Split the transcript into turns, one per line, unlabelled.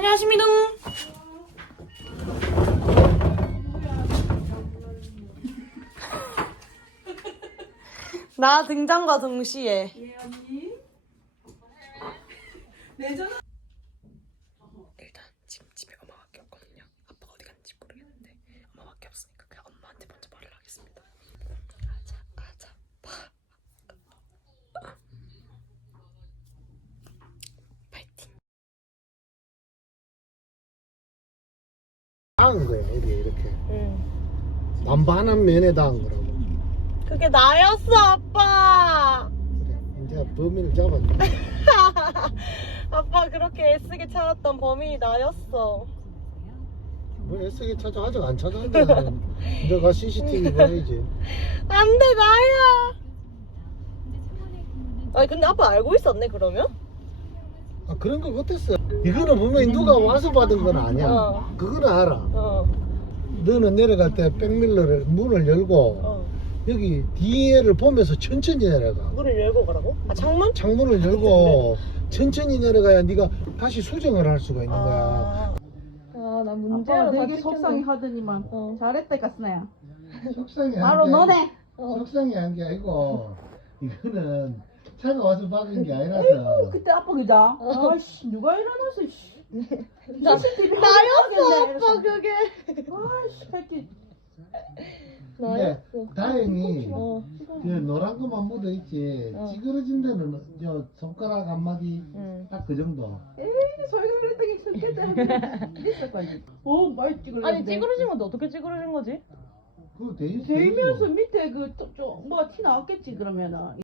안녕하십니다. 나 등장과 동시에.
예, 언니. 내 전화.
일단 지금 집에 엄마밖에 없거든요. 아빠가 어디 갔는지 모르겠는데 엄마밖에 없으니까 그냥 엄마한테 먼저 말을 하겠습니다. 가자 봐. 파이팅.
닿은 거야 우리 이렇게
응.
남반한 면에 닿은 거라고.
그게 나였어, 아빠.
그래 이제 범인을 잡았네.
아빠 그렇게 애쓰게 찾았던 범인이 나였어.
뭐 애쓰게 찾아 아직 안 찾았는데. 너가 CCTV 봐야지.
안돼, 나야. 아니 근데 아빠 알고 있었네 그러면?
아 그런 거 어땠어? 이거는 분명히 누가 와서 받은 건 아니야.
어.
그거는 알아.
어.
너는 내려갈 때 백밀러를 문을 열고
어.
여기 뒤에를 보면서 천천히 내려가.
문을 열고 가라고? 아 창문?
창문을 열고 천천히 내려가야 네가 다시 수정을 할 수가 있는 거야.
아나 문제로
아빠가
다
되게 속상해 하더니만.
어.
잘했다, 가스나야.
속상해.
바로 너네.
속상해 한 게 아니고 이거는 차가 와서 박은 게 아니라서.
그때 아빠 그자. 아씨, 누가 일어나서, 씨. CCTV
나였어 아빠 그게.
아이씨, 새끼.
근데 다행히
어.
그 노란 것만 묻어 있지
어.
찌그러진 데는 저 손가락 한 마디
응.
딱 그 정도.
에이, 소리가 그랬더니 죽겠다. 있을 거지. 오, 많이 찌그러졌네.
아니 찌그러진 건데 어떻게 찌그러진 거지?
그거 돼 있어.
대면서 밑에 그, 뭐가 티 나왔겠지, 그러면은.